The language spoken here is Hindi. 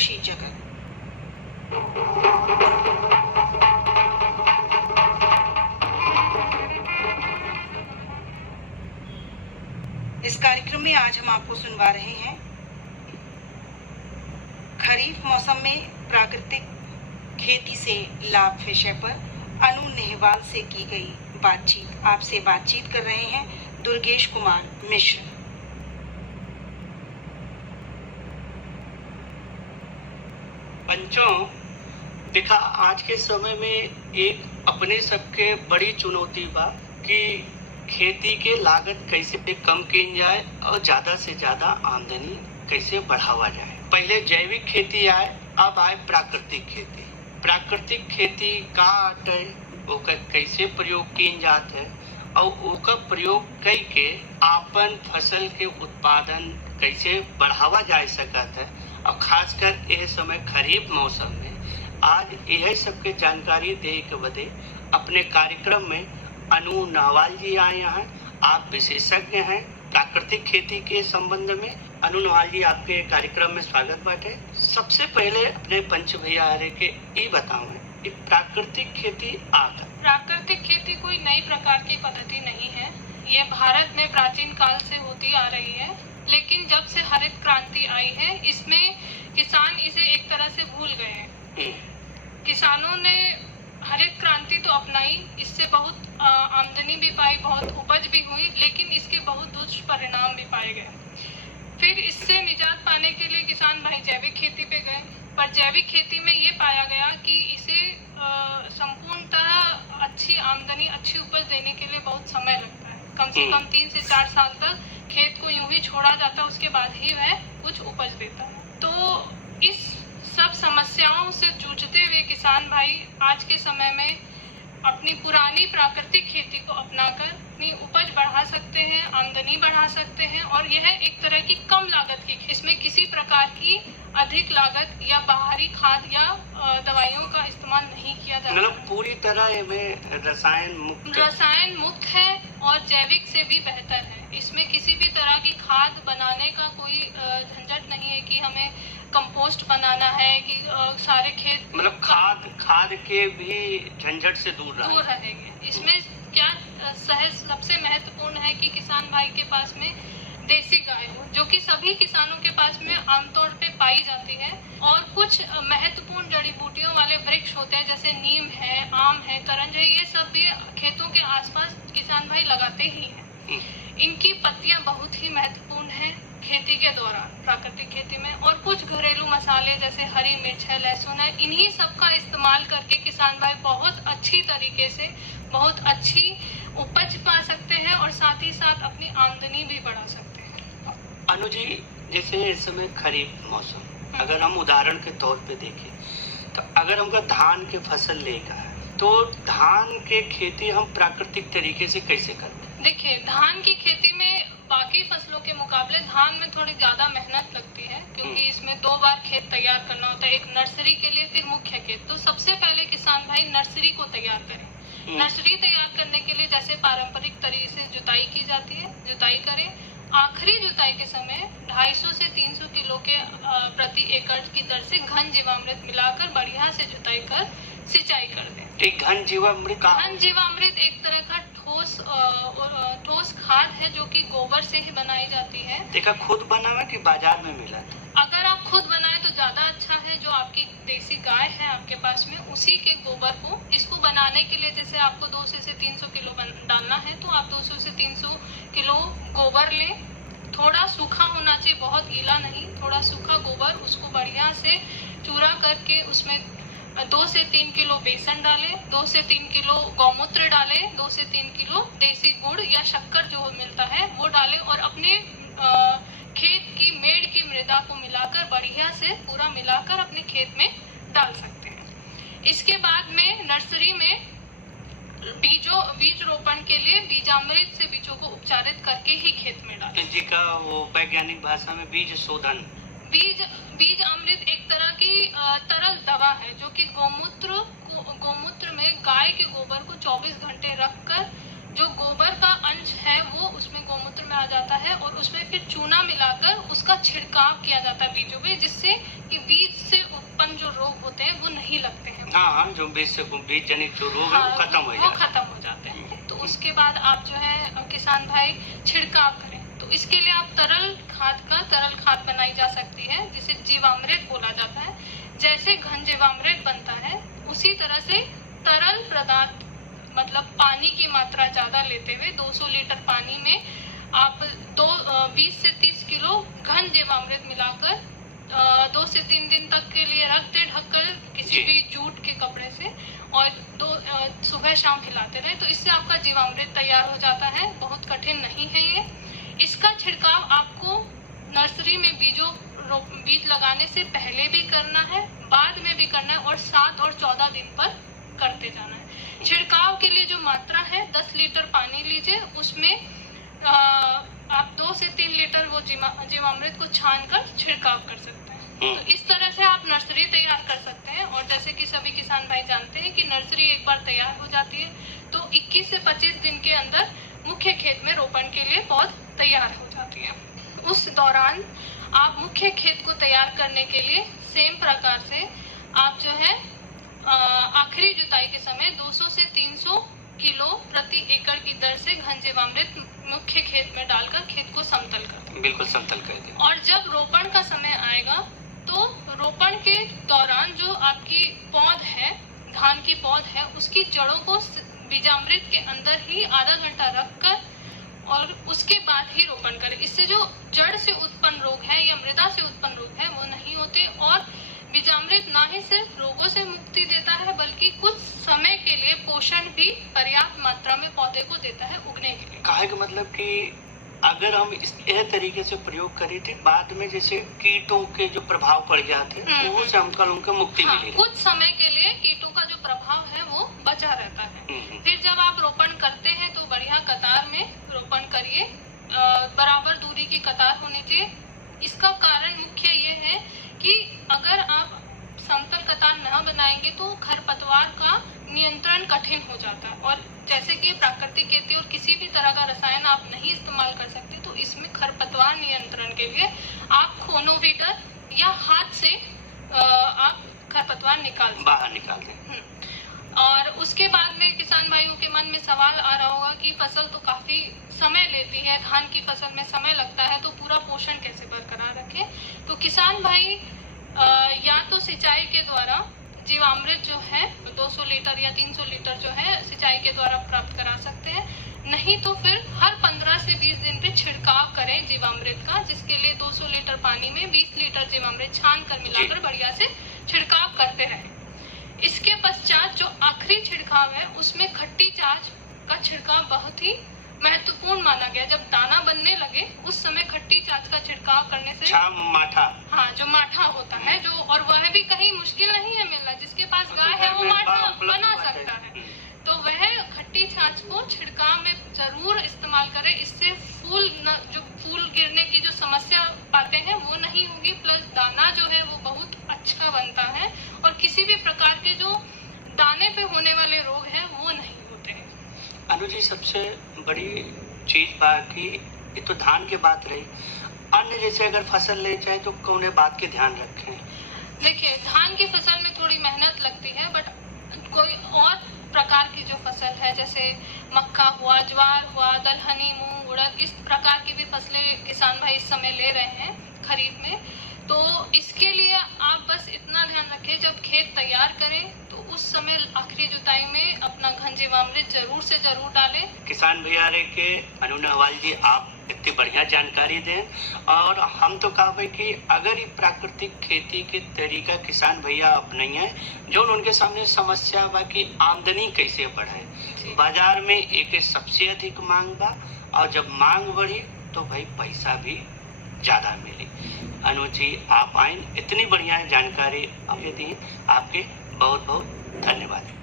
कृषि जगत। इस कार्यक्रम में आज हम आपको सुनवा रहे हैं खरीफ मौसम में प्राकृतिक खेती से लाभ विषय पर अनु नेहवाल से की गई बातचीत। आपसे बातचीत कर रहे हैं दुर्गेश कुमार मिश्र। पंचों, देखा आज के समय में एक अपने सबके बड़ी चुनौती बा कि खेती के लागत कैसे कम की जाए और ज्यादा से ज्यादा आमदनी कैसे बढ़ावा जाए। पहले जैविक खेती आए, अब आए प्राकृतिक खेती। प्राकृतिक खेती का आटे ओकर कैसे प्रयोग की जात है और उसका प्रयोग करके आपन फसल के उत्पादन कैसे बढ़ावा जा सकता है। और खासकर यह समय खरीफ मौसम में आज यह सबके जानकारी दे के बदे अपने कार्यक्रम में अनु नेहवाल जी आए हैं। आप विशेषज्ञ हैं प्राकृतिक खेती के संबंध में। अनु नेहवाल जी, आपके कार्यक्रम में स्वागत बाटे। सबसे पहले अपने पंच भैया के ये बताओ कि प्राकृतिक खेती आकर। प्राकृतिक खेती कोई नई प्रकार की पद्धति नहीं है। ये भारत में प्राचीन काल से होती आ रही है, लेकिन जब से हरित क्रांति आई है इसमें किसान इसे एक तरह से भूल गए हैं। किसानों ने हरित क्रांति तो अपनाई, इससे बहुत आमदनी भी पाई, बहुत उपज भी हुई, लेकिन इसके बहुत दुष्परिणाम भी पाए गए। फिर इससे निजात पाने के लिए किसान भाई जैविक खेती पे गए, पर जैविक खेती में ये पाया गया कि इसे संपूर्णतः अच्छी आमदनी, अच्छी उपज देने के लिए बहुत समय लगता है। कम से कम 3 से 4 साल तक खेत को यूं ही छोड़ा जाता है, उसके बाद ही वह कुछ उपज देता है। तो इस सब समस्याओं से जूझते हुए किसान भाई आज के समय में अपनी पुरानी प्राकृतिक खेती को अपनाकर अपनी उपज बढ़ा सकते हैं, आमदनी बढ़ा सकते हैं। और यह एक तरह की कम लागत की, इसमें किसी प्रकार की अधिक लागत या बाहरी खाद या दवाइयों का इस्तेमाल नहीं किया जाता। मतलब पूरी तरह में रसायन मुक्त है और जैविक से भी बेहतर है। इसमें किसी भी तरह की खाद बनाने का कोई झंझट नहीं है कि हमें कंपोस्ट बनाना है कि सारे खेत, मतलब खाद के भी झंझट से दूर रहेंगे। इसमें क्या सबसे महत्वपूर्ण है कि किसान भाई के पास में देसी गाय हो, जो कि सभी किसानों के पास में आमतौर पे पाई जाती है। और कुछ महत्वपूर्ण जड़ी बूटियों वाले वृक्ष होते हैं, जैसे नीम है, आम है, करंज है, ये सब भी खेतों के आसपास किसान भाई लगाते ही हैं। इनकी पत्तियां बहुत ही महत्वपूर्ण हैं खेती के दौरान, प्राकृतिक खेती में। और कुछ घरेलू मसाले जैसे हरी मिर्च है, लहसुन है, इन्हीं सब का इस्तेमाल करके किसान भाई बहुत अच्छी तरीके से बहुत अच्छी उपज पा सकते हैं और साथ ही साथ अपनी आमदनी भी बढ़ा सकते हैं। अनु जी, जैसे इस समय खरीफ मौसम, अगर हम उदाहरण के तौर पे देखें तो अगर हमका धान के फसल लेगा है तो धान के खेती हम प्राकृतिक तरीके से कैसे करते हैं? देखिए, धान की खेती में बाकी फसलों के मुकाबले धान में थोड़ी ज्यादा मेहनत लगती है, क्योंकि इसमें 2 बार खेत तैयार करना होता है, एक नर्सरी के लिए फिर मुख्य खेत। तो सबसे पहले किसान भाई नर्सरी को तैयार करें। नर्सरी तैयार करने के लिए जैसे पारंपरिक तरीके से जुताई की जाती है, जुताई करें। आखिरी जुताई के समय 250 से 300 किलो के प्रति एकड़ की दर से घन जीवामृत मिलाकर बढ़िया से जुताई कर सिंचाई कर दें। घन जीवामृत एक तरह का ठोस खाद है जो कि गोबर से ही बनाई जाती है। देखा, खुद बनावा कि बाजार में मिला? अगर आप खुद बनाए तो ज्यादा अच्छा है। जो आपकी देसी गाय है आपके पास में, उसी के गोबर को, इसको बनाने के लिए जैसे आपको 200 से 300 किलो डालना है तो आप 200 से 300 किलो गोबर लें। थोड़ा सूखा होना चाहिए, बहुत गीला नहीं, थोड़ा सूखा गोबर। उसको बढ़िया से चूरा करके उसमें 2 से 3 किलो बेसन डालें, 2 से 3 किलो गौमूत्र डालें, 2 से 3 किलो देसी गुड़ या शक्कर जो मिलता है वो डालें और अपने खेत की मेड़ की मृदा को मिलाकर बढ़िया से पूरा मिलाकर अपने खेत में डाल सकते हैं। इसके बाद में नर्सरी में बीज रोपण के लिए बीजामृत से बीजों को उपचारित करके ही खेत में डालें। जी का वो वैज्ञानिक भाषा में बीज शोधन। बीज अमृत एक तरह की तरल दवा है जो कि गोमूत्र में गाय के गोबर को 24 घंटे रखकर जो गोबर का अंश है वो उसमें गोमूत्र में आ जाता है और उसमें फिर चूना मिलाकर उसका छिड़काव किया जाता है बीजों पे, जिससे कि बीज से नहीं लगते हैं। हाँ, जो बीज जनित जो रोग है वो खत्म हो वो खत्म हो जाते हैं। तो उसके बाद आप जो है किसान भाई छिड़काव करें, तो इसके लिए आप तरल खाद बनाई जा सकती है, जिसे जीवामृत बोला जाता है। जैसे घन जीवामृत बनता है उसी तरह से तरल पदार्थ मतलब पानी की मात्रा ज्यादा लेते हुए 200 लीटर पानी में आप 20 से 30 किलो घन जीवामृत मिलाकर 2 से 3 दिन तक के लिए रख दे ढककर किसी भी जूट के कपड़े से, और सुबह शाम खिलाते रहे, तो इससे आपका जीवामृत तैयार हो जाता है। बहुत कठिन नहीं है ये। इसका छिड़काव आपको नर्सरी में बीज लगाने से पहले भी करना है, बाद में भी करना है, और 7 और 14 दिन पर करते जाना है। छिड़काव के लिए जो मात्रा है 10 लीटर पानी लीजिए, उसमें आप 2 से 3 लीटर वो जीवामृत को छानकर छिड़काव कर सकते हैं। तो इस तरह से आप नर्सरी तैयार कर सकते हैं। और जैसे कि सभी किसान भाई जानते हैं कि नर्सरी एक बार तैयार हो जाती है तो 21 से 25 दिन के अंदर मुख्य खेत में रोपण के लिए पौध तैयार हो जाती है। उस दौरान आप मुख्य खेत को तैयार करने के लिए सेम प्रकार से आप जो है आखिरी जुताई के समय 200 से 300 किलो प्रति एकड़ की दर से घन जीवामृत मुख्य खेत में डालकर खेत को समतल कर दें। बिल्कुल समतल कर दें। और जब रोपण का समय आएगा तो रोपण के दौरान जो आपकी पौध है, धान की पौध है, उसकी जड़ों को बीजामृत के अंदर ही आधा घंटा रखकर और उसके बाद ही रोपण करें। इससे जो जड़ से उत्पन्न रोग है या मृदा से उत्पन्न रोग है वो नहीं होते, और बीजामृत ना ही सिर्फ रोगों से मुक्ति देता है बल्कि कुछ समय के लिए पोषण भी पर्याप्त मात्रा में पौधे को देता है उगने के लिए। कहे का मतलब कि अगर हम यह तरीके से प्रयोग करें थे, बाद में जैसे कीटों के जो प्रभाव पड़ जाते हैं वो से हमको मुक्ति मिलेगी। कुछ समय के लिए कीटों का जो प्रभाव है वो बचा रहता है। फिर जब आप रोपण करते हैं तो बढ़िया कतार में रोपण करिए, बराबर दूरी की कतार होनी चाहिए। इसका कारण मुख्य ये है कि अगर आप समतल कतार न बनाएंगे तो खरपतवार का नियंत्रण कठिन हो जाता है। और जैसे कि प्राकृतिक खेती और किसी भी तरह का रसायन आप नहीं इस्तेमाल कर सकते, तो इसमें खरपतवार नियंत्रण के लिए आप खोनोवीटर या हाथ से आप खरपतवार बाहर निकाल दें। और उसके बाद में किसान भाइयों के मन में सवाल आ रहा होगा कि फसल तो काफी समय लेती है, धान की फसल में समय लगता है, तो पूरा पोषण कैसे बरकरार रखें। तो किसान भाई या तो सिंचाई के द्वारा जीवामृत जो है 200 लीटर या 300 लीटर जो है सिंचाई के द्वारा प्राप्त करा सकते हैं, नहीं तो फिर हर 15 से 20 दिन पे छिड़काव करें जीवामृत का, जिसके लिए 200 लीटर पानी में 20 लीटर जीवामृत छान कर मिलाकर बढ़िया से छिड़काव करते रहें। इसके पश्चात जो आखिरी छिड़काव है उसमें खट्टी छाछ का छिड़काव बहुत ही महत्वपूर्ण माना गया। जब दाना बनने लगे उस समय खट्टी छाछ का छिड़काव करने से माठा, हाँ, जो माठा होता है जो, और वह भी कहीं मुश्किल नहीं है मिलना, जिसके पास गाय है वो माठा बना सकता है, तो वह खट्टी छाछ को छिड़काव में जरूर इस्तेमाल करें। इससे फूल गिरने की जो समस्या पाते हैं वो नहीं होगी, प्लस दाना जो है वो बहुत अच्छा बनता है और किसी भी प्रकार के जो दाने पे होने वाले रोग हैं वो नहीं होते हैं। अनु जी, सबसे बड़ी चीज बाकी ये तो धान की बात रही, अन्य जैसे अगर फसल ले जाए तो कौन बात के ध्यान रखें? देखिए, धान की फसल में थोड़ी मेहनत लगती है, बट कोई और प्रकार की जो फसल है जैसे मक्का हुआ, ज्वार हुआ, दलहनी, मूंग, उड़द, इस प्रकार की भी फसलें किसान भाई इस समय ले रहे हैं खरीफ में। तो इसके लिए आप बस इतना ध्यान रखें, जब खेत तैयार करें तो उस समय आखिरी जुताई में अपना घन जीवामृत जरूर से जरूर डालें। किसान भैया रे के अनु नहवाल जी, आप इतनी बढ़िया जानकारी दें, और हम तो कहा भाई कि अगर ये प्राकृतिक खेती के तरीका किसान भैया अपनाइए, जो उनके सामने समस्या बा कि आमदनी कैसे बढ़ाए। बाजार में एक सबसे अधिक मांग बा, और जब मांग बढ़ी तो भाई पैसा भी ज्यादा मिली। अनु जी, आप आए, इतनी बढ़िया जानकारी हमें दी, आपके बहुत बहुत धन्यवाद।